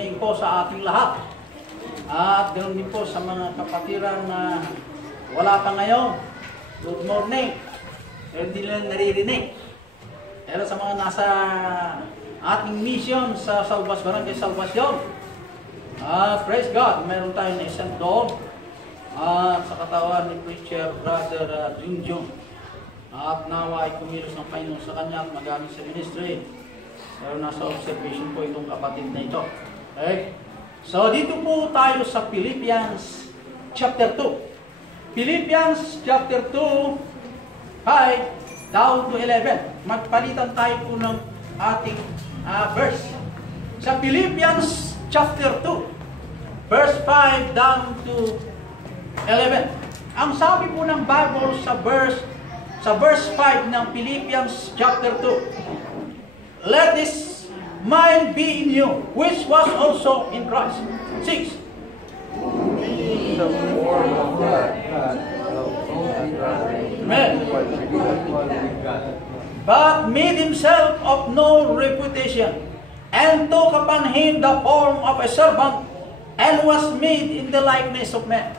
Ngayon po sa ating lahat. At ganoon din po sa mga kapatiran na wala pa ngayon. Good morning. Hindi nila naririnig. Pero sa mga nasa ating mission sa Barangay Salvacion, praise God, meron tayo na isang dog sa katawan ni Preacher Brother Junjun. At nawa ay kumilos ng Panginoon sa kanya at magamit sa ministry. Pero nasa observation po itong kapatid na ito. Okay? So dito po tayo sa Philippians chapter 2. Philippians chapter 2, 5 down to 11. Magpalitan tayo po ng ating verse. Sa Philippians chapter 2, verse 5 down to 11. Ang sabi po ng Bible sa verse 5 ng Philippians chapter 2. Let this mind be in you, which was also in Christ. 6. Amen. But made himself of no reputation, and took upon him the form of a servant, and was made in the likeness of men.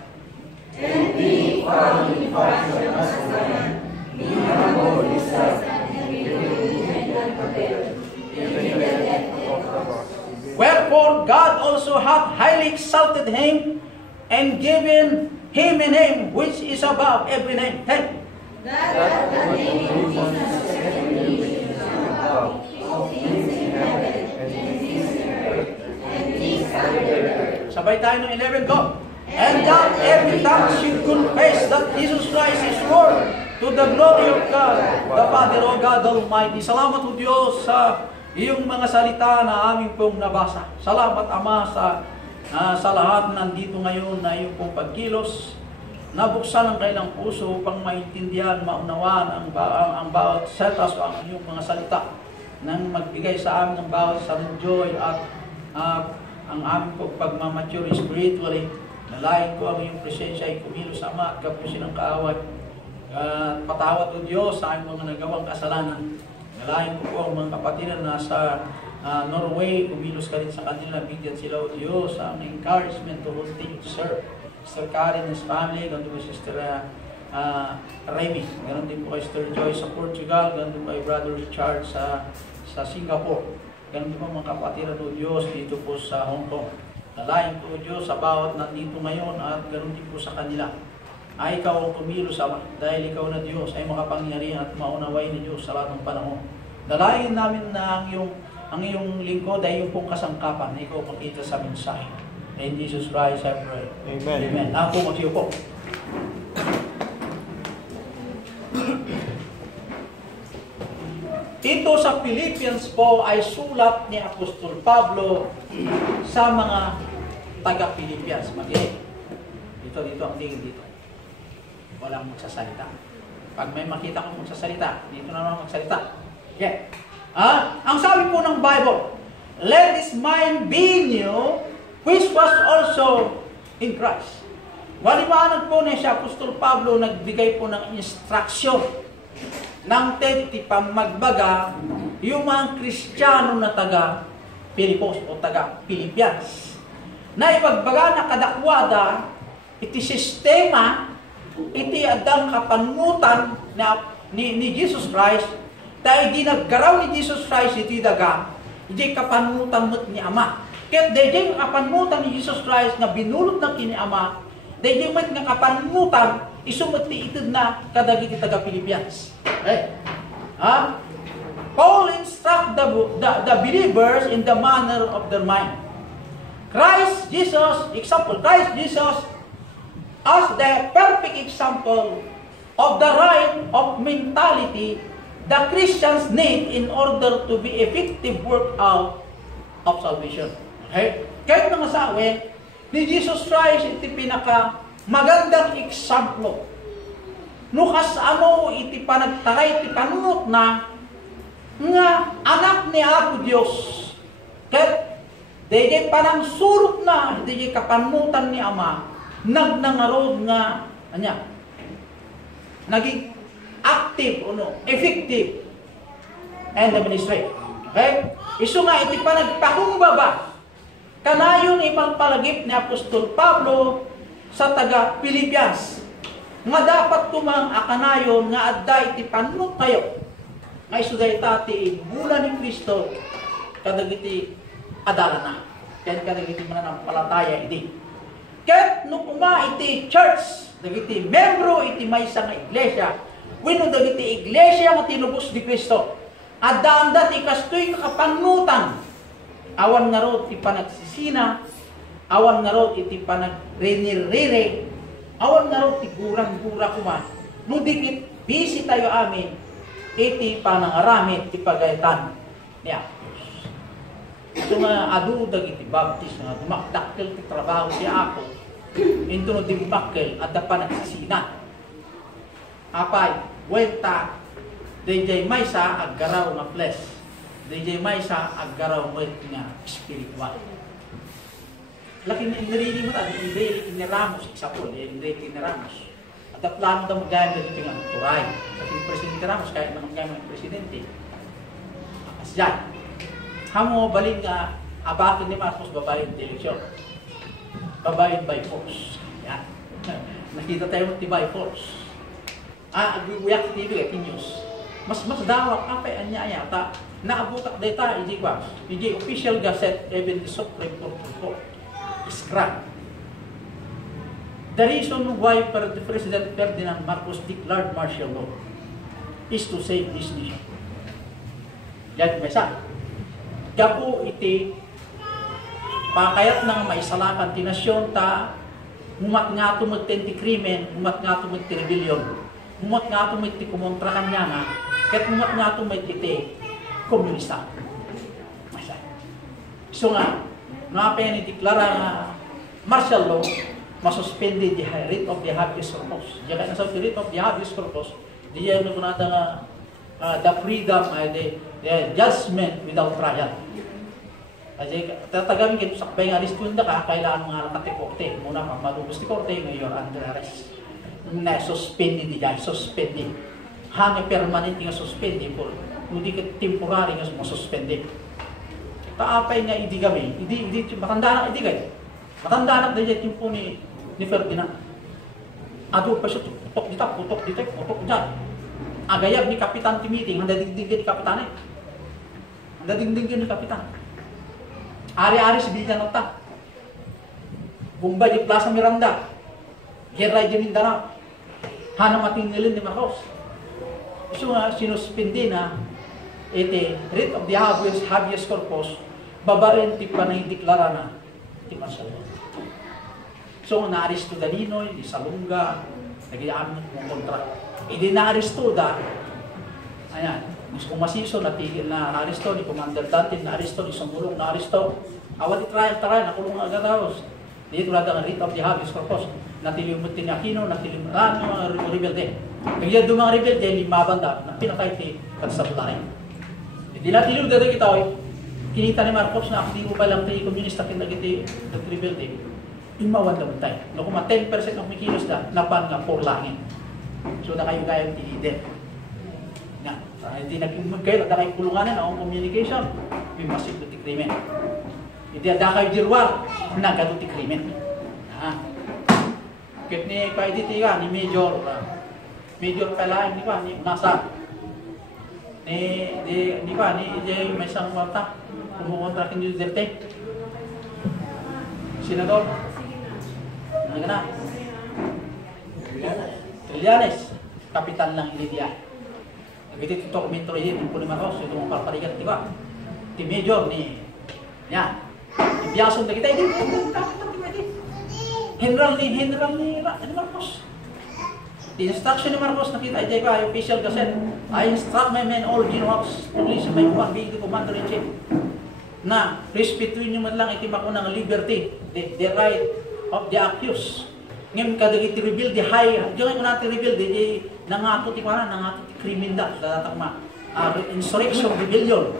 And being found in fashion as a man, he humbled himself and became obedient to death, even the death of the cross. Wherefore God also hath highly exalted him, and given him a name which is above every name. 10. That at the name of Jesus every knee shall bow, of things in heaven, and things in earth, and things under the earth. Sabay tayo ng 11 ko. And that every tongue should confess that Jesus Christ is Lord, to the glory of God, the Father, O God Almighty. Salamat po Diyos sa iyong mga salita na aming pong nabasa. Salamat Ama sa lahat nandito ngayon na iyong pong pagkilos. Nabuksan ang kailang puso upang maintindihan, maunawaan ang bawat setas o ang iyong mga salita nang magbigay sa amin ng bawat sarong joy at ang aming pong pagmamature spiritually. Nalain ko ang iyong presensya ay kumilos Ama at kapusin ang kaaway. Patawad o Diyos sa aming mga nagawang kasalanan. Nalain ko po ang mga kapatid na nasa Norway, kumilos ka rin sa kanila, bigyan sila o Diyos sa aming encouragement to continue to serve. Sister Karen and his family, ganun po Sister Remy, ganun din po kay Sister Joy sa Portugal, ganun din po kay Brother Richard sa Singapore. Ganun din po mga kapatid o Diyos dito po sa Hong Kong. Nalain po Diyos sa bawat nandito ngayon at ganun din po sa kanila. Ay ikaw ang kumilos Ama, dahil ikaw na Diyos ay makapangyarihan at maunaway ni Diyos sa lahat ng panahon. Dalayan namin na ang iyong lingkod ay iyong pong kasangkapan na ikaw makita sa mensahe. In Jesus Christ I pray. Amen. Amen. Ako magsiupo. Ito sa Philippians po ay sulat ni Apostol Pablo sa mga taga-Philippians. Makinig. Dito ang tingin dito. Walang magsasalita. Pag may makita kong magsasalita, dito na naman magsalita. Okay. Ang sabi po ng Bible, let this mind be in you, which was also in Christ. Waliwanag po na si Apostol Pablo nagbigay po ng instruction ng magbaga yung mga Kristiyano na taga Pilipos o taga Philippians. Na ipagbaga na kadakwada, iti sistema, iti adang kapanutan ni Jesus Christ, dahil di naggaraw ni Jesus Christ iti daga, iti kapanutan mo't ni Ama. Kaya dahil yung kapanutan ni Jesus Christ na binulot ng kini Ama, dahil yung nga kapanutan, isumati itid na kadagiti taga Philippians. Okay? Paul instruct the believers in the manner of their mind. Christ Jesus as the perfect example of the right of mentality the Christians need in order to be effective work out of salvation. Okay? Kahit mga sawi, ni Jesus Christ iti pinaka magandang eksemplo. Nukas iti panagtaray, iti panunot na nga anak ni Apo Diyos. Kahit dahil panang surot na, dahil kapanutan ni Ama, nagnangarod nga, naging active, effective, and administrative. Okay? Isu nga, iti panagpakumbaba, Kanayon ipalpalagip ni Apostol Pablo sa taga Pilipias. Nga dapat tumang akanayon nga adday ti panunot tayo. Nga isuday tati bulan ni Kristo kadagiti adala na. Kaya kadagiti mananampalataya iti. Ket no kuma iti church, dagiti membro iti maysa nga iglesia, wenno dagiti iglesia nga tinubos ni Kristo. Adda ti kastoy kakapanutan. Awan nga rod iti panagsisina, awan nga rod iti panagrenirere, awan nga rod iti gurang-gura kuma. No dikit busy tayo amin, iti panangaramit, iti pagayatan niya. Ito nga adudag iti baptist nga dumakdakkel ti trabaho si ako, into no di bumakkel at da panagsisina. Apay, wenta, DJ maysa aggaraw nga flesh. DJ maysa aggaraw nga spiritual. Laki ni inrili mo ta, inrili iniramos, example, inrili iniramos. At ang plano daw magayang na dito nga turay. At yung Presidente Ramos, kahit naman magayang ng Presidente. Asyan. Hamo balin nga, abakin ni Marcos, babayin eleksyon. Babayin by force. Yan. Nakita tayo mo ti by force. Agwiwiyak TV, like news. Mas dawak, apay anya yata. Naabukak data, hindi ba? Hindi official gazette, even the Supreme Court scrap. The reason why President Ferdinand Marcos declared martial law is to save this nation. Yan mesa. Gapo iti pakayat nang maisalakan ti nasyon ta mumat nga tumagten ti krimen, mumat nga tumag ti rebellion, mumat nga tumag ti kumontra kanya nga, ket mumat nga tumag ti komunista. Masa. So nga pa yan itiklara nga martial law, masuspended the writ of the habeas corpus. Diya kaya nasa writ of the habeas corpus, diya yung nakunata nga the freedom, the judgment without trial. Kasi tatagamin kito sakbay nga listunda ka, kailangan mga nakatikorte. Muna ka, malubos ti korte, ngayon under arrest. Na-suspended diya, suspended. Hanggang permanent nga suspended po. Hindi ka temporary nga masuspended. Taapay nga idi kami, idi matanda na idi kay. Matanda na dahil timpo ni Ferdinand. Ado pa siya putok dito. Agayab ni Kapitan ti meeting, handa dingding ni Kapitan eh. Handa dingding ni Kapitan. Ari-ari si Bilya nota. Bombay di Plaza Miranda. Geray di Mindanao. Hana matingilin ni Marcos. So nga sinuspindi na iti writ of the habeas corpus, babaen ti panay-deklara na ti martial law. So na-aristo da Ninoy, di Salunga, nag-iamin ng kontra. Hindi na-aristo da, ayan, kung masiso, natigil na na-aristo, ni Commander Dante, na-aristo, ni Sumulong, na-aristo, awat i-trial, nakulong agad daw. Dito na ang writ of the habeas corpus, natilimot ti Aquino, natilimot mga rebelde. Kaya doon mga rebelde, limaban da, na pinakay ti katsabularin. Hindi natin yung dati kita, kinita ni Marcos na hindi mo palang tayo komunista kinagiti nag-rebelde. Imawan naman tayo. No, kung 10% ng mikilos na, napan nga 4 langin. So na kayo kayang tinidin. Na, hindi kayo na kayo kulunganan ang communication, may masig ti krimen. Hindi na kayo dirwar, nagado ti krimen. Kit ni Paiditi ka, ni Major pala, di ba, ni Unasa. Di ba, ni may isang warta, kumukontra kay Duterte. Senador. Ano ka na? Trillanes, kapitan lang Ilidia. Nagiti ito kumentro yun, yung Pulimaros, ito mong parparigan, di ba? Ti Major ni, yan. Ibiyason na kita, hindi, General ni Marcos. The instruction ni Marcos nakita ay yung official gazette. I instruct my men all generals, police, may kuwan, being the commander-in-chief. Na, respetuin nyo man lang itimak ko ng liberty, the right of the accused. Ngayon kadagiti rebuild, the high, diyan ko natin rebuild, di nangato ti kwanan, nangato ti kriminal, datatang insurrection, rebellion.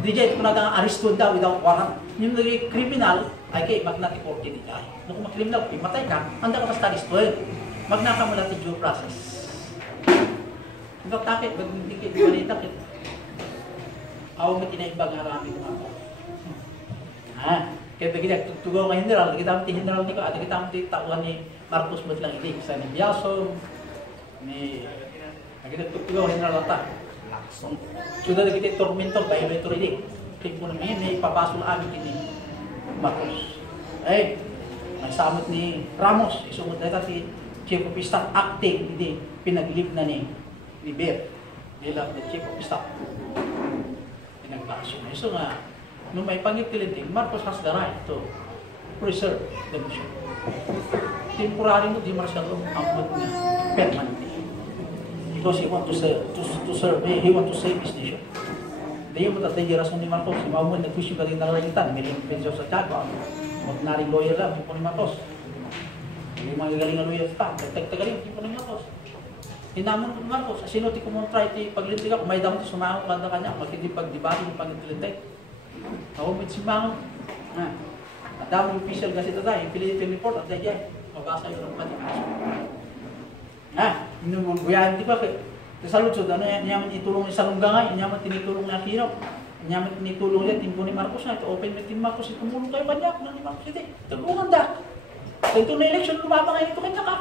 Di dyan ko natin arreston daw without warrant. Yung naging criminal, ay kay magnati 40 di tayo. Kung makriminal, pimatay ka, handa ka basta arrestuin. Magnaka mo natin due process. Hanggang takit, magdikit, balitakit. Awa mo tinaibang harami ko mga. Kaya kita tugaw nga general, kita mati general ni ko, at kita mati tauhan ni Marcos ba't lang ilig, sa ni Biaso, ni kita tugaw general ata. Sudah kita tormentor, violator ilig. Kaya po namin, may papasol amin kini Marcos. May samot ni Ramos, isumot na ito si Chief of Staff acting, hindi pinaglib na ni Ber. Nila the Chief of Staff. Pinaglaso na. So nga, nung may pangitilintin, Marcos has the right to preserve the mission. Temporary mo, di martial law, ang pag niya permanently. Because he want to serve, he want to save his nation. Dahil mo tatay rason ni Marcos, si Mamo nag-push yung galing nalalagitan, may pensyon sa Chaco, ordinaryong lawyer lang, hindi po ni Marcos. Hindi mga galing na lawyer sa tag-tagaling, hindi po ni Marcos. Hinamon ko ni Marcos, sino ti kumontry ti paglintig ako, may damo ti sumahang kanda kanya, magkitipag-debate yung paglintig. Ako may simahang, ang damo yung official kasi ito tayo, yung Philippine report, at dahil mabasa yung pati. Hindi mo buyahan, di ba? Sa lutsod, ano yan itulong ni Salunggangay, yan man tinitulong na Aquino, yan man tinitulong niya, timpo ni Marcos na, ito open na Team Marcos, tumulong kayo ba niya, ni Marcos, hindi, tulungan da. Sa ito na election, lumabang kayo ito kanya ka.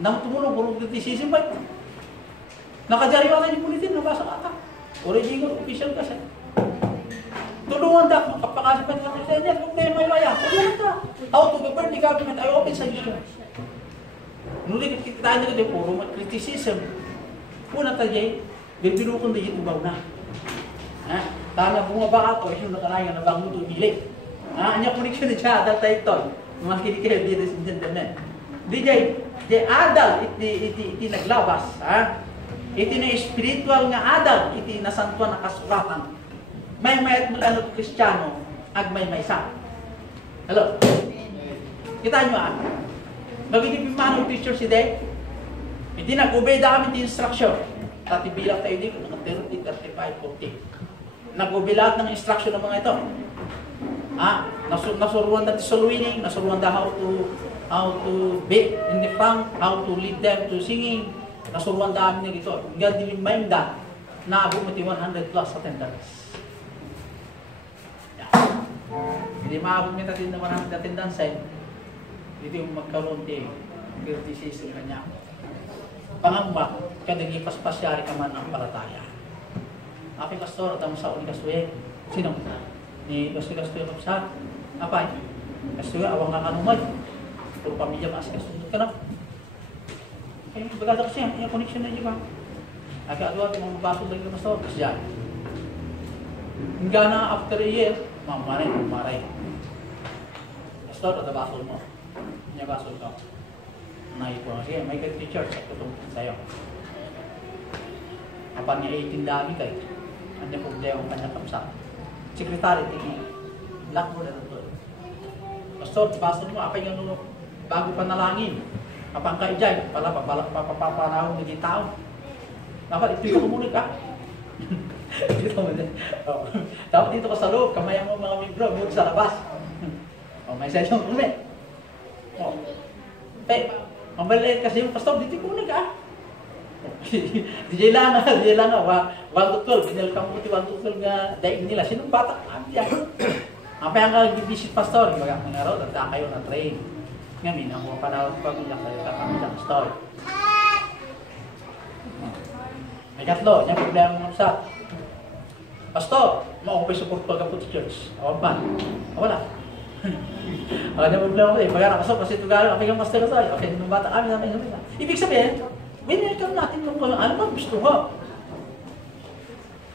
Nang tumulong, puro criticism ba ito? Nakajariwa na yung bulitin, nabasa ka ka. Original official kasi. Tulungan da, makapakasipan ka sa inyo, problema yung maya, tulungan da. How to govern the government, I open suggestion. Nulit kita nyo din, puro criticism. Una tayo, bilbilukon na yung ubaw na. Tama bumaba ako, yung nakarayan na bang muto bilik. Anya connection na siya, adal tayo ito. Mga kinikil, ladies and gentlemen. DJ, adal, iti naglabas. Iti na spiritual nga adal, iti nasantuan na kasulatan. May mayat mula ano Kristiyano, ag may sa. Hello? Kita nyo magiging pimano teacher si Day. Hindi nag-obey kami ng instruction. At ibilang tayo dito, mga 30, 35, 40. Nag-obey lahat ng instruction ng mga ito. Nasuruan natin sa winning, nasuruan na how to be in the front, how to lead them to singing. Nasuruan na kami nito. Hanggang dilimayin na, naabot mo 100 plus attendance. Hindi maabot mo natin na 100 attendance hindi yung magkaroon din criticism kanya. Pangamba, kadagi paspasyari ka man ang palataya. Aking pastor, at ang sa uni kastuye. Sino? Ni kastuye kapsa. Apay? Kastuye, awang nga kanumay. Puro pamilya maas kastuye ka na. Kaya bagada kasi yung connection na niyo ba? Agad-agad yung mga baso dahil pastor, kasyan. Hingga na after a year, maray. Pastor, at baso mo. Niya baso ito. Naipo nga siya, may teacher sa tutungkin sa'yo. Kapag niya 18 dami kayo, ano yung problema ang kanya kamsa? Secretary, tingin, lock mo na ito. Pastor, baso mo, apay nga nung bago panalangin. Kapag ka ijay, papapanahon ng tao. Dapat ito yung kumunik ka. Dapat dito ka sa loob, kamaya mo mga membro, move sa labas. May session kulit. Ang maliit kasi yung pastor, dito kunig DJ lang wag to 12, binil kang puti wag to 12 nga daig nila. Sinong batak ambiya? Apa yang nag-visit pastor, mga araw, dagda kayo na train. Ngamin, ang mga panahon pa bilang kayo kami sa pastor. May katlo, niya problema mo sa pastor, maupay support pag po sa church. Awan pa. Wala. Ada problema ko pag nakasok kasi tugalan, okay kang pastor ka okay, nung bata kami namin yung ibig sabihin, binilikan natin yung ano ba gusto mo.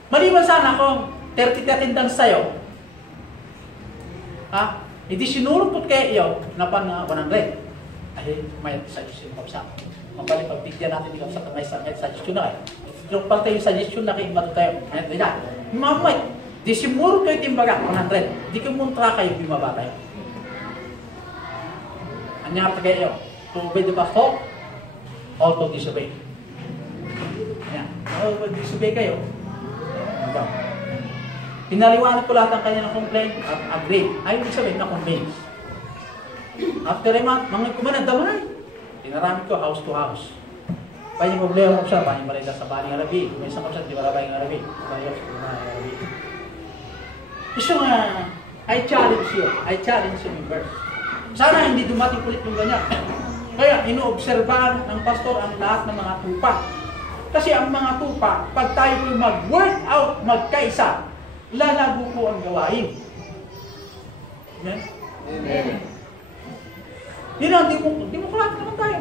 Maliban sana kung 30 attendance sa'yo, hindi sinurupot kayo iyo na pan 100. Ay, may suggestion ko sa. Mabalik pagbigyan natin dito sa kamay sa suggestion na kayo. Yung parte yung suggestion na kayo mato tayo. Mamay, di simuro kayo timbaga 100. Di ka muntra kayo, bimaba kayo. Anya pa kayo? To obey the pastor or to disobey? Ayan. To disobey kayo. Pinaliwanag ko lahat ang kanya ng complaint at agree. Ayaw ibig sabihin na convince. After a month, mga kumanad damay. Tinarami ko house to house. Pwede yung problema ko siya, paano yung malita sa Baling Arabi. Kuminsan ko siya, di ba Baling Arabi? Baling Arabi. Gusto nga, I challenge you members. Sana hindi dumating ulit yung ganyan. Kaya inoobserbahan ng pastor ang lahat ng mga tupa. Kasi ang mga tupa, pag tayo po mag-workout magkaisa, lalago po ang gawain. Amen? Amen. Yun ang demokrat naman tayo.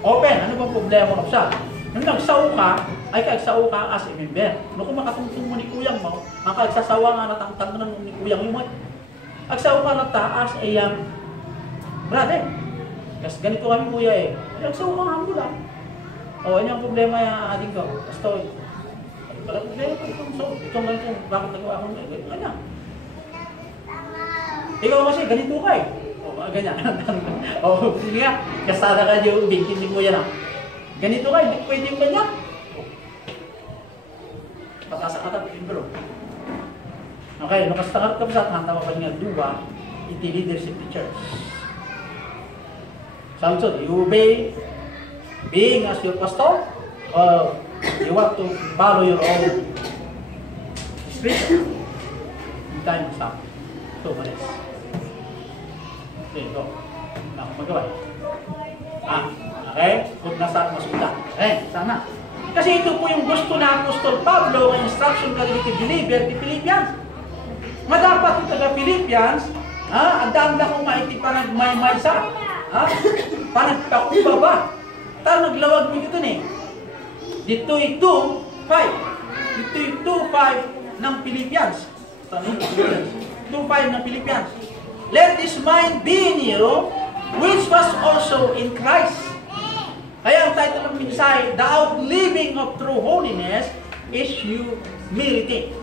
Open, ano bang problema ko sa? Nung nagsaw ka, ay kaagsaw ka as a member. No, kung makatungtong mo ni kuyang mo, ang kaagsasawa nga natangtang na ni kuyang mo, agsaw ka na ta as a brother. Kasi ganito kami kuya eh. Agsaw ka nga mo lang. O, ano yung problema yung ating ko? Pastor, wala problema ko itong so. Itong ganito, bakit nagawa akong ganyan? Ikaw kasi, ganito ka eh. O, ganyan. O, sige nga, kasada ka dyan ubing, hindi mo yan ah. Ganito ka, hindi pwede yung ganyan. Patasa ka tapos bro. Okay, nakastangat ka sa tawag pa niya, duwa, iti leadership of the church. Samson, you obey being as your pastor, or you want to follow your own discretion? Yung time is up. So, malis. Okay, go. Ako magawa. Okay? Huwag na sa masulat. Okay, sana. Kasi ito po yung gusto na Apostol Pablo, ang instruction ka rin believer, di Philippians. Madapat yung taga-Philippians, ang danda kong maiti panagmaymaysa. Panagpakubaba. Tayo naglawag mo ito eh. Dito'y 2:5. Dito'y 2:5 ng Philippians. 2:5 ng Philippians. Let this mind be in you, which was also in Christ. Kaya ang title ng mensahe, The Outliving of True Holiness is Humility.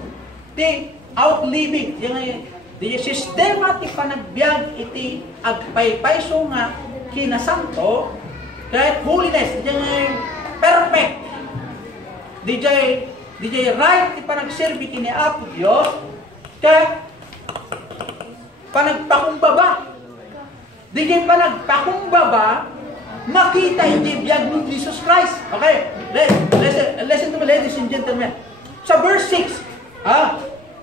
The outliving, di sistema ti panagbiag iti agpaypayso nga kinasanto, kahit holiness, di perfect. Di right ti panagserbi kini Apo Diyos, kahit panagpakumbaba. Di panagpakumbaba, makita hindi biyag ni Jesus Christ. Okay, listen to me, ladies and gentlemen. Sa verse 6,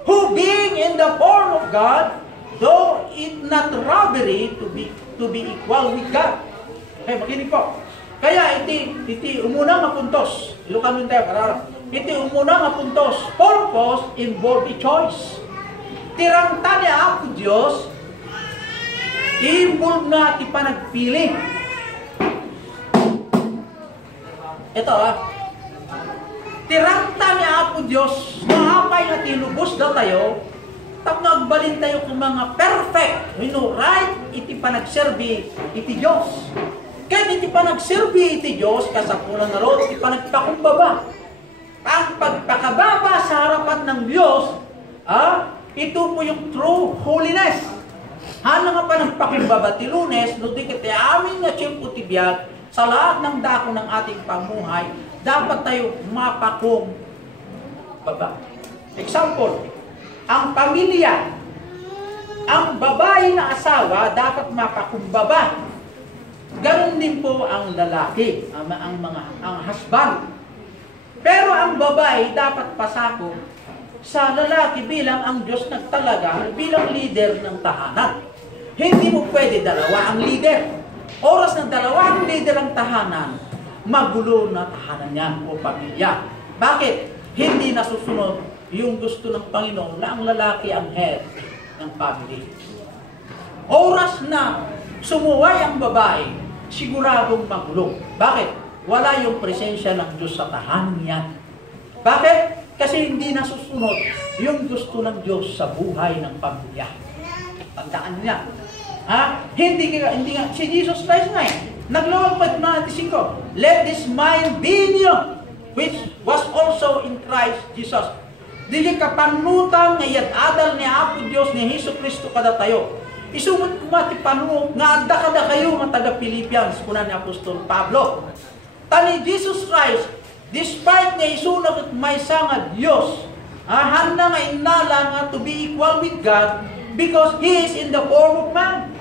who being in the form of God, though it not robbery to be equal with God. Okay, makinig po. Kaya iti umuna nga puntos. Ilukan mo tayo para. Iti umuna nga puntos. Purpose involve a choice. Tirang tani Apo Diyos, involve nga iti panagpili. Ito tiranta ni Apo Diyos, mahapay na tinubos daw tayo, tap nagbalin tayo kung mga perfect, right, iti panagserbi, iti Diyos. Kahit iti panagserbi, iti Diyos, kasapunan na ron, iti panagpakumbaba. Ang pagpakababa sa harapan ng Diyos, ito po yung true holiness. Hana nga pa nagpakumbaba ti Lunes, no di kiti amin nga tiyempo tibiyag, sa lahat ng dako ng ating pamuhay, dapat tayo mapakong baba. Example, ang pamilya, ang babae na asawa dapat mapakumbaba. Ganon din po ang lalaki, ang husband. Pero ang babae dapat pasako sa lalaki bilang ang Diyos nagtalaga, bilang leader ng tahanan. Hindi mo pwede dalawa ang leader. Oras ng dalawang leader ang tahanan, magulo na tahanan niya o pamilya. Bakit? Hindi nasusunod yung gusto ng Panginoon na ang lalaki ang head ng family. Oras na sumuway ang babae, siguradong magulo. Bakit? Wala yung presensya ng Diyos sa tahanan niya. Bakit? Kasi hindi nasusunod yung gusto ng Diyos sa buhay ng pamilya. Tandaan niya. Hindi nga, si Jesus Christ nga naglawag pa na 5, let this mind be in you, which was also in Christ Jesus. Dili kapanutan nga yad-adal ni Apo Diyos ni Hesus Kristo kada tayo. Isumot kumati panunong nga adda kada kayo nga taga-Philippians, kuna ni Apostol Pablo. Tani Jesus Christ, despite nga isunag at may nga Diyos, handa nga inala nga to be equal with God, because He is in the form of man.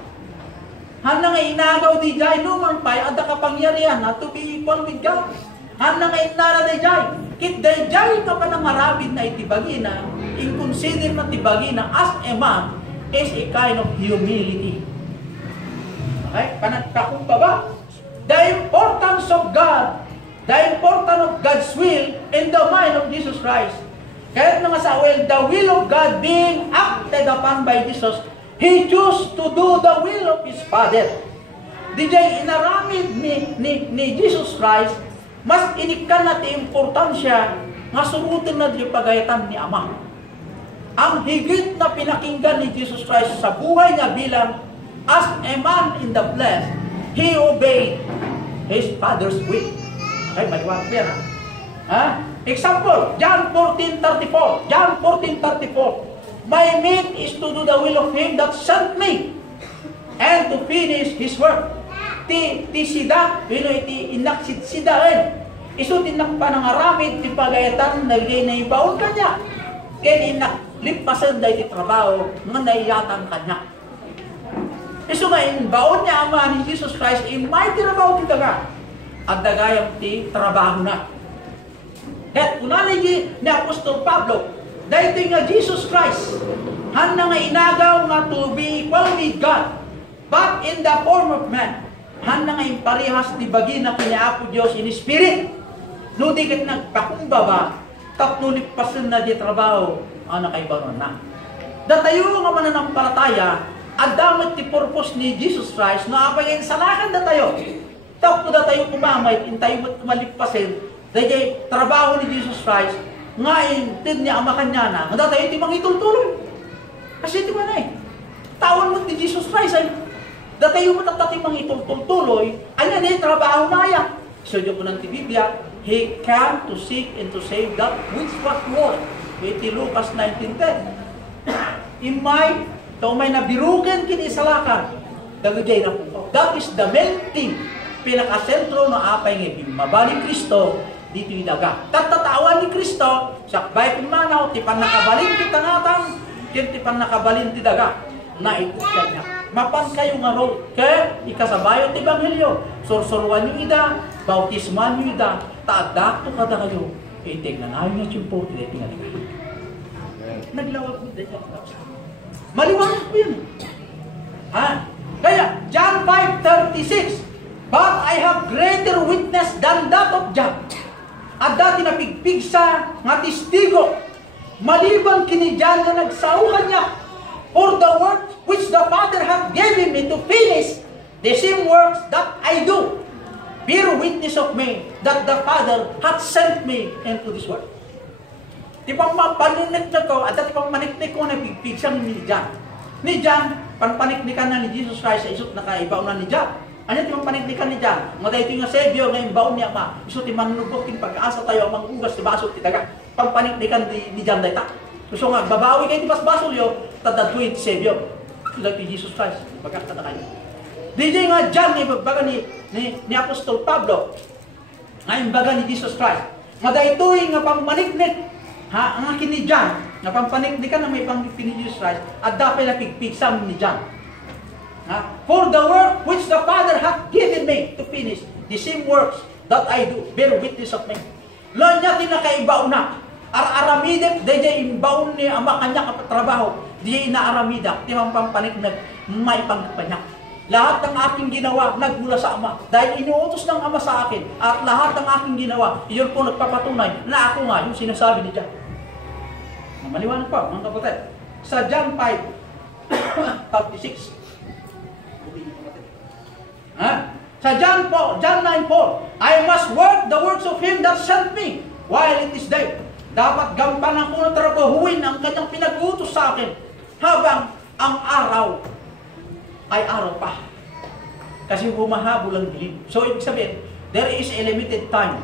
Handa nga inagaw di jay lumang pay, ada kapangyarihan na to be equal with God. Handa nga inala di jay. Kit di jay ka pa ng marabid na itibagi na, in-consider na tibagi na as a man, is a kind of humility. Okay? Panagpakumbaba. The importance of God, the importance of God's will in the mind of Jesus Christ. Kahit nga sa the will of God being acted upon by Jesus, He chose to do the will of His Father. Dijay inaramid ni Jesus Christ, mas inikan natin importansya nga surutin na di pagayatan ni Ama. Ang higit na pinakinggan ni Jesus Christ sa buhay niya bilang as a man in the flesh, He obeyed His Father's will. Okay, maliwanag yan, ha? Example, John 14:34. John 14:34. My meat is to do the will of Him that sent me, and to finish His work. Ti sida, iti inaksit sidaen. Isu tinak panangaramid, ti pagayatan, nagay na ibaon kanya. Kaya inak, lipasan da iti trabaho, nga naiyatan kanya. Isu nga inbaon niya Ama ni Jesus Christ, may trabaho ti daga. At dagayang ti trabaho na. At kunaligi ni Apostol Pablo, dahil nga Jesus Christ, han na nga inagaw nga to be equal with God, but in the form of man, han na nga imparehas di bagi na kiniapo Diyos in spirit. No di kat nagpakumbaba, tapno lipasan na di trabaho, ang nakaibaron na. Datayo nga mananampalataya, at damit ti purpose ni Jesus Christ, no apay insalakan datayo. Tapno datayo kumamay, intayo mo't malipasin, dahil trabaho ni Jesus Christ, ngayon, din niya Ama kanya na, nga datayo iti mangitultuloy. Kasi iti man tawon mo ni Jesus Christ ay, datayo mo tatati mangitultuloy, ayan trabaho na yan. So, yung po ng Biblia, He came to seek and to save that which was lost. Iti Lucas 19:10. Imay, may nabirugan kinisalakan. Dagajay na po. That is the main thing. Pinakasentro na apay ng mabalik Kristo, dito yung daga. Tatatawan ni Kristo, sakbay kumanaw, tipan nakabalin kita natang, tipan nakabalin ti daga, na itusyan niya. Mapan kayo nga ro, kaya ikasabayo ti Ebanghelyo, sorsorwan yung ida, bautisman yung ida, taadakto kada kayo, itignan ayaw niya tiyumpo, titignan niya. Naglawag mo din yan. Maliwanag po yun. Ha? Kaya, John 5:36, but I have greater witness than that of John. At dati napigpig sa nga testigo, maliban kini John na nagsauhan niya, for the work which the Father hath given me to finish, the same works that I do, bear witness of me, that the Father hath sent me into this world. Di pang mapaninit na ko, at di pang maniknik ko na pigpig siyang ni John. Ni John, panpaniknikan na ni Jesus Christ, isot nakaibaw na ni John. Ano ito yung paniknikan ni John? Mga ito yung Savior na yung baon niya ma. Iso ti manunubok ting pag-asa tayo ang mangugas ti basol ti daga. Pampaniknikan ni John dayta. So nga babawi kay ti basol yo tadadui ti Savior. Like ti Jesus Christ. Pagkakata kayo. DJ nga John ni baga ni Apostol Pablo. Ngayon baga ni Jesus Christ. Nga daytoy nga pamaniknik ha ang kini John nga pampaniknikan na may pangpin ni Jesus Christ at dapat na pigpigsam ni John. For the work which the Father hath given me to finish, the same works that I do, bear witness of me. Lo niya tinakaibaw na. Ar-aramidak, dahil imbaon ni Ama kanya kapatrabaho, di inaaramida, timang pampaniknag, may pangkapanyak. Lahat ng aking ginawa, nagmula sa Ama. Dahil inuutos ng Ama sa akin, at lahat ng aking ginawa, iyon po nagpapatunay na ako nga, yung sinasabi ni John. Maliwanag pa, mga kapatid. Sa John 5:36. Sa John 9:4, I must work the works of Him that sent me while it is day. Dapat gampanan ko na trabahuin ang kanyang pinag-utos sa akin habang ang araw ay araw pa. Kasi humahabol ang dilim. So, ibig sabihin, there is a limited time.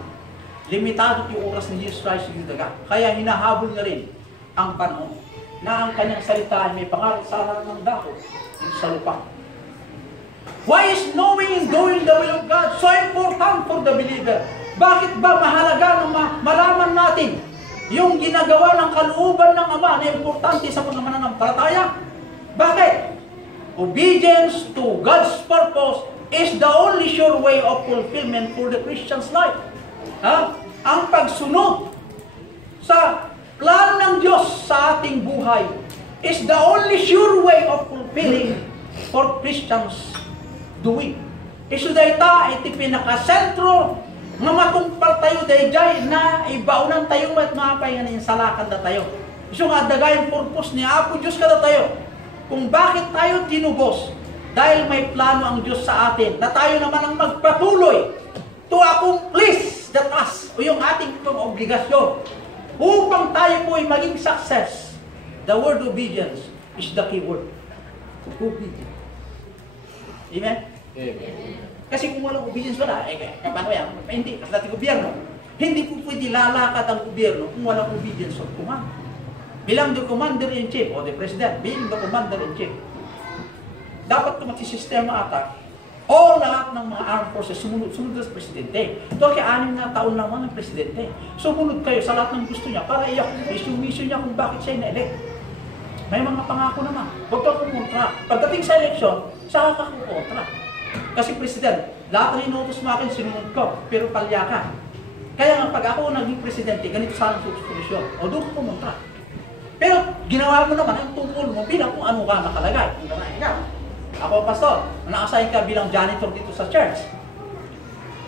Limitado yung oras ni Jesus Christ yung daga. Kaya hinahabol na rin ang panahon na ang kanyang salita ay may pangarap sa araw ng dako sa lupa. Why is knowing and doing the will of God so important for the believer? Bakit ba mahalaga na malaman natin yung ginagawa ng kalooban ng Ama na importante sa mga mananampalataya? Bakit? Obedience to God's purpose is the only sure way of fulfillment for the Christian's life. Ang pagsunod sa plano ng Diyos sa ating buhay is the only sure way of fulfilling for Christians doing. Isu dayta iti pinakasentro nga matungpal tayo dayjay na ibaunan tayo at mapay nga salakan na tayo. Isu nga dagayang purpose ni Apo Diyos kada tayo. Kung bakit tayo tinubos, dahil may plano ang Diyos sa atin na tayo naman ang magpatuloy to accomplish the task o yung ating obligasyon upang tayo po ay maging success. The word obedience is the key word. Obedience. Amen? Amen. Kasi kung walang obedience wala, paano yan? Hindi, kasi dati gobyerno. Hindi po pwede lalakad ang gobyerno kung walang obedience of command. Bilang the commander-in-chief o the president, being the commander-in-chief, dapat ito magsisistema ata o lahat ng mga armed forces sumunod sa presidente. Ito kaya 6 na taon naman ng presidente. Sumunod kayo sa lahat ng gusto niya para i-accomplish yung mission niya kung bakit siya na-elect. May mga pangako naman. Huwag ka kumontra. Pagdating sa eleksyon, saka ka kumontra. Kasi president, lahat ng inutos mo akin, sinunod ko, pero palya ka. Kaya nga pag ako naging presidente, ganito sana ang solusyon. O doon ko kumontra. Pero ginawa mo naman ang tungkol mo bilang kung ano ka nakalagay. Kung ganahin ka. Ako, pastor, na-assign ka bilang janitor dito sa church.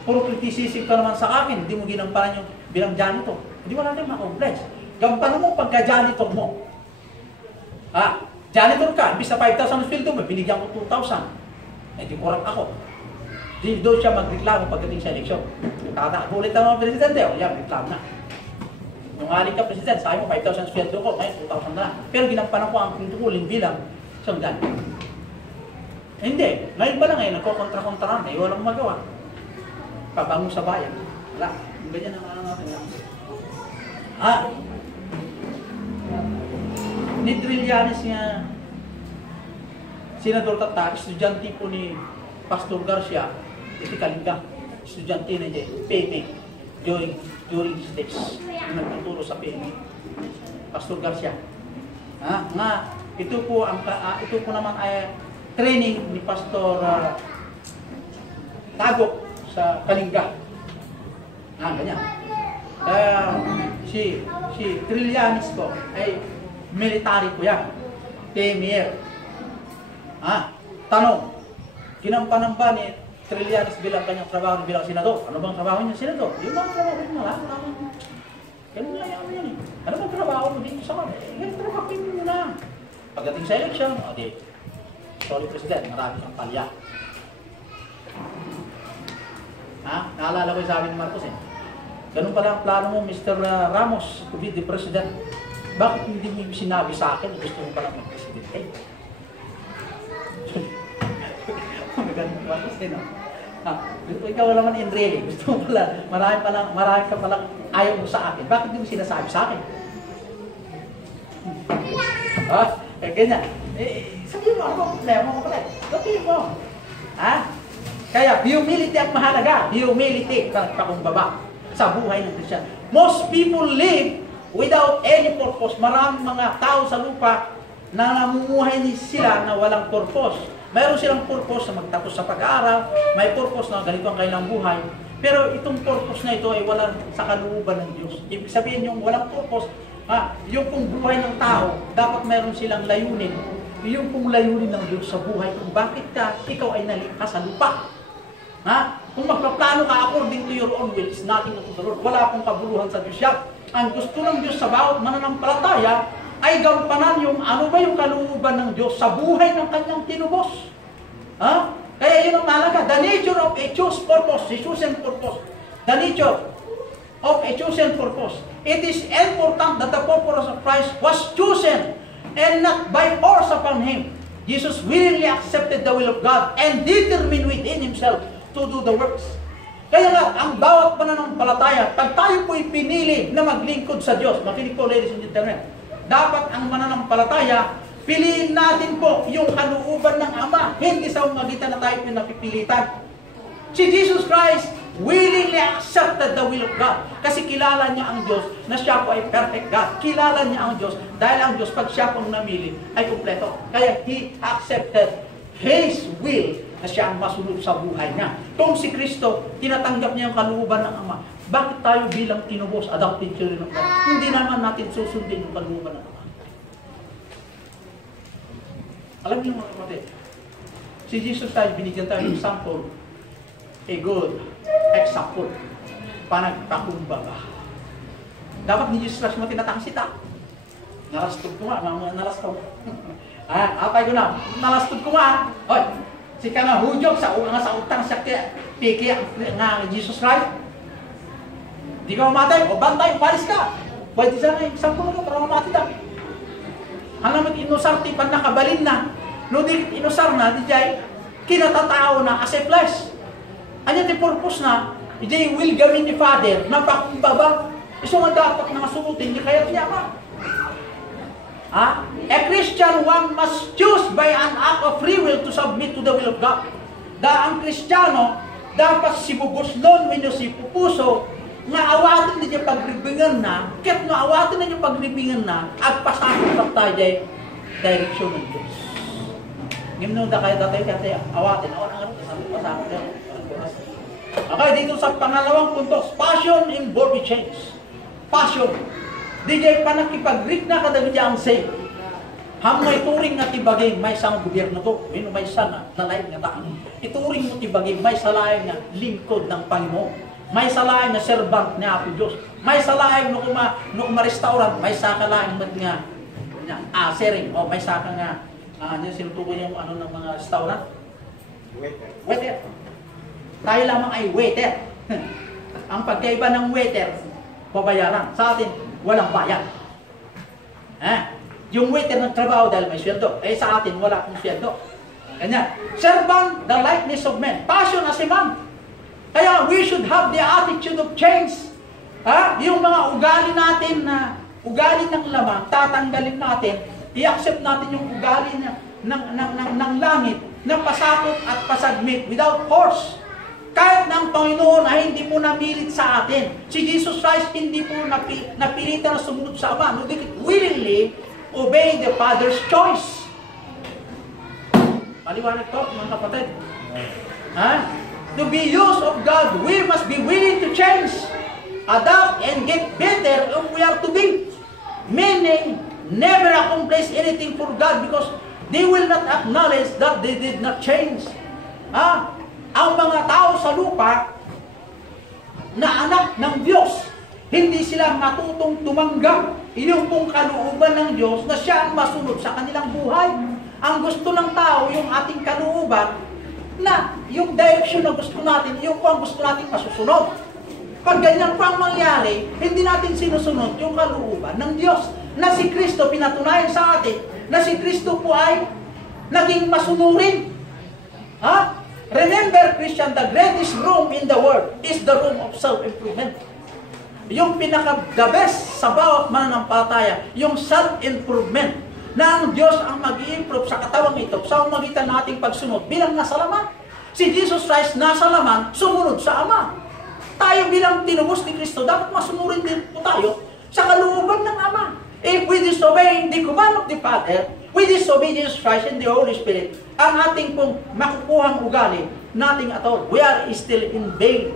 Puro kritisisig ka naman sa akin, hindi mo ginampanan yung bilang janitor. Hindi wala rin ma-complex. Gampanan mo pagka-janitor mo. Janitor ka, imbis na 5,000 ang sweldo mo, binigyan ko 2,000. Eh, di korap ako. Di doon siya magreklamo pagdating sa eleksyon. Ulit ang mga presidente, o yan, reklamo na. Nung halik ka president, sabi mo 5,000 sweldo ko, ngayon 2,000 na. Pero ginampanan ko ang tungkulin bilang sanggan. Hindi. Ngayon ba lang nagkokontra-kontrahan, walang magawa. Pabango sa bayan. Wala. Ganyan ang natin. Ni Trillanes nga, Senador Tata, estudyante po ni Pastor Garcia, iti Kalinga, estudyante na niya, PMA, during his days, nagtuturo sa PMA, Pastor Garcia. Ito po naman ay training ni Pastor Tagok sa Kalinga. Ganyan. Si Trillanes po ay military po yan. Premier. Tanong, ginampanan ba ni Trillanes bilang kanyang trabaho bilang senador? Ano bang trabaho niya senador? Yung bang trabaho niya lang? Ganun lang yan eh. Ano bang trabaho mo dito sa kanya? Yan, trabaho mo lang. Pagdating sa election, sorry President, marami kang palya. Naalala ko yung sabi ni Marcos eh. Ganun pala ang plano mo, Mr. Ramos, to be the President. Bakit hindi mo sinabi sa akin, gusto mo pala mag-President? Ganun Marcos eh, no? Ikaw naman in really, gusto mo pala, marami ka palang ayaw mo sa akin. Bakit hindi mo sinasabi sa akin? Ganyan. Sabihin mo, ano problema mo pala? Sabihin mo. Kaya, humility ang mahalaga. Humility, pakumbaba sa buhay ng Christian. Most people live without any purpose. Maraming mga tao sa lupa na namumuhay sila na walang purpose. Mayroon silang purpose na magtapos sa pag-aaral, may purpose na ganito ang kailang buhay. Pero itong purpose na ito ay walang sa kalooban ng Diyos. Ibig sabihin yung walang purpose, yung pong buhay ng tao, dapat mayroon silang layunin. Yung pong layunin ng Diyos sa buhay kung bakit ikaw ay nalikha sa lupa. Kung magpaplano ka according to your own will, it's nothing to the Lord. Wala akong kabuluhan sa Diyos yan. Ang gusto ng Diyos sa bawat mananampalataya ay gampanan yung ano ba yung kalooban ng Diyos sa buhay ng kanyang tinubos. Kaya yun ang mahalaga. The nature of a chosen purpose, a chosen purpose. The nature of a chosen purpose. It is important that the purpose of Christ was chosen and not by force upon Him. Jesus willingly accepted the will of God and determined within Himself to do the works. Kaya nga, ang bawat mananampalataya, pag tayo po'y pinili na maglingkod sa Diyos, makinig po ladies and gentlemen, dapat ang mananampalataya, piliin natin po yung kalooban ng Ama, hindi sa umagitan na tayo pinapipilitan. Si Jesus Christ willingly accepted the will of God. Kasi kilala niya ang Diyos na siya po ay perfect God. Kilala niya ang Diyos dahil ang Diyos, pag siya pong namili, ay kumpleto. Kaya He accepted His will na siya ang masunod sa buhay niya. Kung si Kristo, tinatanggap niya yung kalooban ng Ama, bakit tayo bilang tinubos, adopted children of God, hindi naman natin susundin yung kalooban ng Ama? Alam niyo mga kapatid, si Jesus tayo, binigyan tayo ng example, a good example, panagpakumbaba. Dapat ni Jesus Christ mo tinatangsit Narastog ko nga, mga narastog. Apay ko na, narastog ko nga. Hoy, si ka nga hujok sa utang sa piki nga Jesus Christ. Di ka mamatay, o bantay, palis ka. Pwede sana yung example mo para mamatay na. Hanggang inusar ti pan nakabalin na. No di inusar na, di jay kinatatao na as a flesh. Anya ti purpose na, di will gawin ni Father, napakumbaba. Iso nga dapat na masunutin, di kaya tiyama. A Christian one must choose by an act of free will to submit to the will of God. Ang Kristiyano, dapat si bubuslon minyo si pupuso, nga awatin na niya pagribingan na, kahit nga awatin na niya pagribingan na, at pasakot sa tayo direksyon ng Diyos. Ngayon na kayo dati kaya awatin. Pasakot na. Okay, dito sa pangalawang punto, passion in body change. Passion. Di jay panakipag-read na kadagad ang say. May turing nga tibagay, may isang gobyerno to. May sana, nalain nga taan. Ituring mo tibagay, may salayan nga lingkod ng Panginoon. May salayan nga servant ni Apo Diyos. May salayan no kuma-restaurant, may saka laing nga sering, o may saka nga sinutukoy yung ng mga restaurant. Waiter. Tayo lamang ay waiter. Ang pagkaiba ng waiter, babayaran. Sa atin, walang bayad. Yung waiter ng trabaho dahil may sweldo. Sa atin, wala akong sweldo. Ganyan. Servant, the likeness of men. Passion as a man. Kaya we should have the attitude of change. Yung mga ugali natin na ugali ng lamang, tatanggalin natin, i-accept natin yung ugali ng langit, na pasakot at pasagmit without force. Kahit ng Panginoon ay hindi po namilit sa atin. Si Jesus Christ hindi po napilitan na sumunod sa Ama. No, willingly obey the Father's choice. Paliwanag to, mga kapatid. To be used of God, we must be willing to change, adapt, and get better if we are to be. Meaning, never accomplish anything for God because they will not acknowledge that they did not change. Ang mga tao sa lupa na anak ng Diyos, hindi sila matutong tumanggap yung pong kalooban ng Diyos na siya ang masunod sa kanilang buhay. Ang gusto ng tao, yung ating kalooban, na yung direction na gusto natin, yung po ang gusto natin masusunod. Pag ganyan po ang mangyari, hindi natin sinusunod yung kalooban ng Diyos na si Kristo pinatunayan sa atin, na si Kristo po ay naging masunurin. Remember, Christian, the greatest room in the world is the room of self-improvement. Yung pinaka-the best sa bawat mananampalataya, yung self-improvement, na ang Diyos ang mag-i-improve sa katawang ito sa umagitan nating pagsunod bilang nasa laman. Si Jesus Christ nasa laman, sumunod sa Ama. Tayo bilang tinubos ni Kristo, dapat masunurin din po tayo sa kalooban ng Ama. If we disobey the command of the Father, we disobey Jesus Christ and the Holy Spirit, ang ating pong makukuhang ugali, nothing at all. We are still in vain.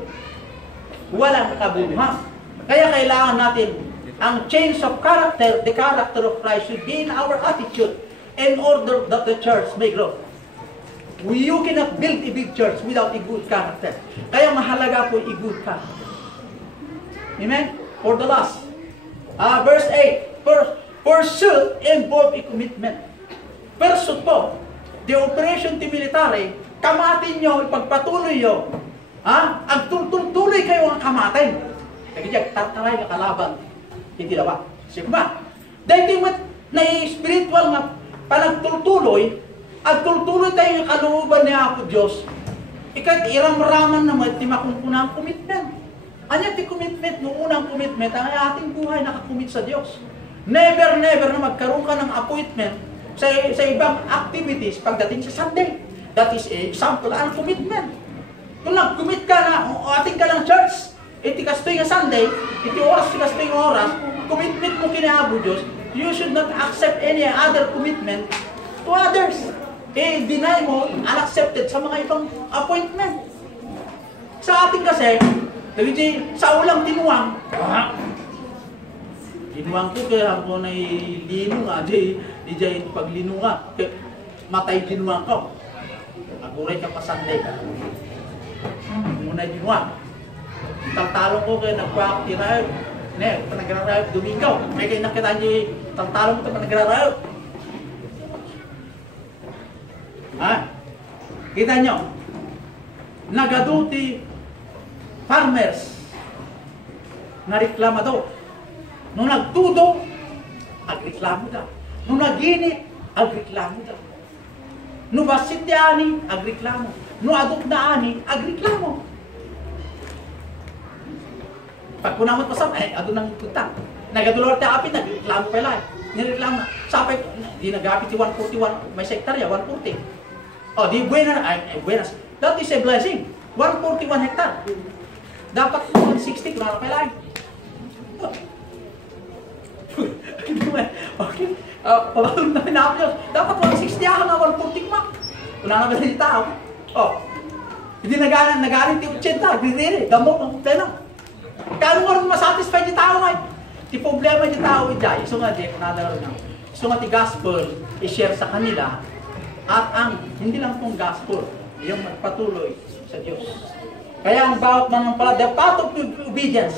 Walang kabuluhan. Kaya kailangan natin ang change of character, the character of Christ should be in our attitude in order that the church may grow. You cannot build a big church without a good character. Kaya mahalaga po a good character. Amen? For the last, verse 8, pursuit involve a commitment. Pursuit po, the operation to military, kamatin nyo, ipagpatuloy nyo, ang tuloy kayo ang kamatin. Kaya tartaray na kalaban. Hindi na ba? Sigma. Dahil na spiritual nga panagtultuloy, at tultuloy tayo yung kalooban ni Apo Diyos, ikat iram-raman naman ti makumpunang commitment. Anya ti commitment, noong unang commitment, ang ating buhay nakakumit sa Diyos. Never na magkaroon ka ng appointment sa ibang activities pagdating sa Sunday. That is a example, ang commitment. Kung nag-commit ka na, o ating ka ng church, iti kastoy nga Sunday, iti oras ti kastoy nga oras, commitment mo kina Apo Diyos, you should not accept any other commitment to others. Deny mo, unaccepted sa mga ibang appointment. Sa ating kasi, sa ulang tinuwang, tinuwang ko kaya ako na lino nga, di paglino nga. matay ginuang ko. Aguray ka pa Sunday ka. Muna ginuang. Taltalong ko kayo nagpapakti na ne, panagrarayot Domingo. May kayo nakita niyo, taltalong ko panagrarayot. Ha? Kita nyo? Nagaduti farmers na reklamado. Nung nagtudo, agreklamo da. Nung naginit, agreklamo da. Nung basit di ani, agreklamo. Nung adok na ani, agreklamo. Pag kunamot pasam, ado nang punta. Nagadulor ta api, nagreklamo pala. Nireklamo na. Sapay, di nag-apit 141, may hektarya, 140. Oh, di buena, buenas. That is a blessing. 141 hektar. Dapat 160 kung ano pala. Okay. Pagkalong na pinapos. Dapat 160 ako na 140 ma. Kung ano ba yung tao. Oh. Hindi nagalit yung 80. Hindi. Gamot ng pleno. Kaya mo rin masatisfy yung tao ngayon. Di problema yung tao ijay. So nga, kung nalaro nga. So nga, the gospel i-share sa kanila. At ang, hindi lang pong gospel, yung magpatuloy sa Diyos. Kaya ang bawat the path of obedience,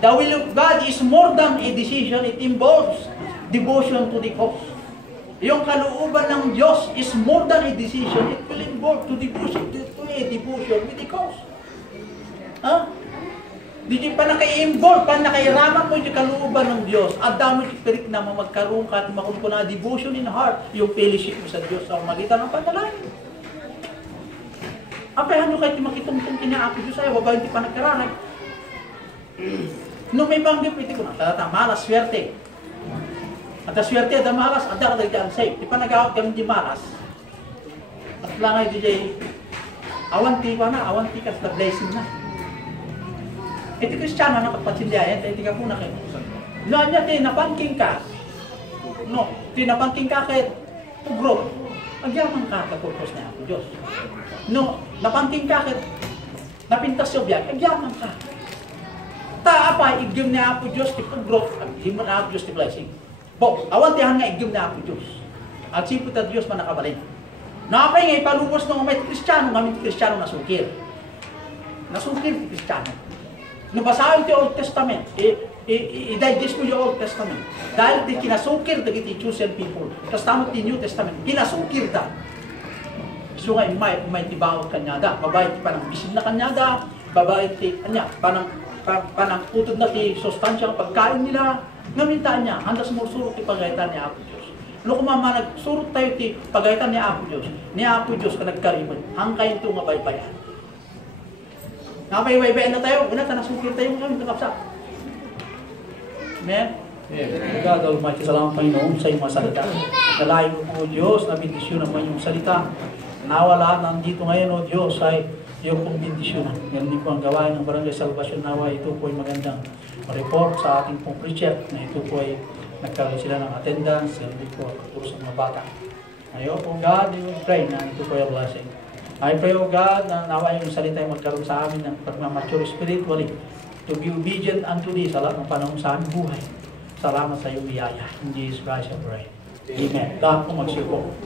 the will of God is more than a decision, it involves devotion to the cause. Yung kalooban ng Diyos is more than a decision, it will involve to a devotion with the cause. Ha? Di pa naka-involve, pa nakairaman mo yung kalooban ng Diyos, at dami spirit na magkaroon ka at makunin na devotion in heart, yung fellowship mo sa Diyos sa magitan ng panalangin. Apayan nyo kahit makitungtong kinaapit Diyos sa'yo, wabay hindi pa nagkaranay. Nung may banggit, pwede ko na, malas, swerte. At ang swerte, at malas, at ang dyan safe. Di pa nag-out kami di malas. At langay di jay, awanti pa na, awanti ka sa blessing na. Ito Kristiyano na kapatsindihan, ito ka po na kayo. No, niya, tinapangking ka. No, tinapangking ka kahit pugro. Agyaman ka sa purpose niya ako, Diyos. No, napangking ka kahit napintas yung biyak, agyaman ka. Taapa, igyom niya ako, Diyos, ti pugro. Agyaman na ako, Diyos, ti blessing. Bo, awantihan nga, igyom niya ako, Diyos. At sipot at Diyos man nakabalin. Nakapay nga, ipalubos ng may Kristiyano, kami Kristiyano nasukir. Nasukir ti Kristiyano. Nabasahin ti Old Testament, i-digest mo yung Old Testament. Dahil di kinasukir da iti chosen people. Tapos tamot ti New Testament, kinasukir da. So nga, may tibawag kanya da. Babae ti panang bisin na kanya da. Babae ti, panang utod na ti sustansyang pagkain nila. Ngamintaan niya, handas mo surot ti pagaytan ni Apo Diyos. Ano kung mama nagsurot tayo ti pagaytan ni Apo Diyos. Ni Apo Diyos ka nagkariban. Hangkayin ito nga baybayan. Nakapay-baybayan na tayo, una, tanasukir tayo ngayon, nakapsa. Amen? God Almighty, salamat Panginoon sa iyong mga salita. Nalayo po, Diyos, na bendisyon naman yung salita. Nawala nandito ngayon, O Diyos, ay iyong pong bendisyon. Ganun din po ang gawain ng Barangay Salvation Nawa. Ito po ay magandang report sa ating pong preacher na ito po ay nagkaroon sila ng attendance. Ganun din po ang katulong sa mga bata. Ngayon po, God, we pray na ito po ay a blessing. I pray, O God, na nawa yung salita yung magkaroon sa amin ng pagmamature spiritually to be obedient unto Thee sa lahat ng panahon sa aming buhay. Salamat sa iyong biyaya. In Jesus Christ I pray. Amen. Lahat po magsipo.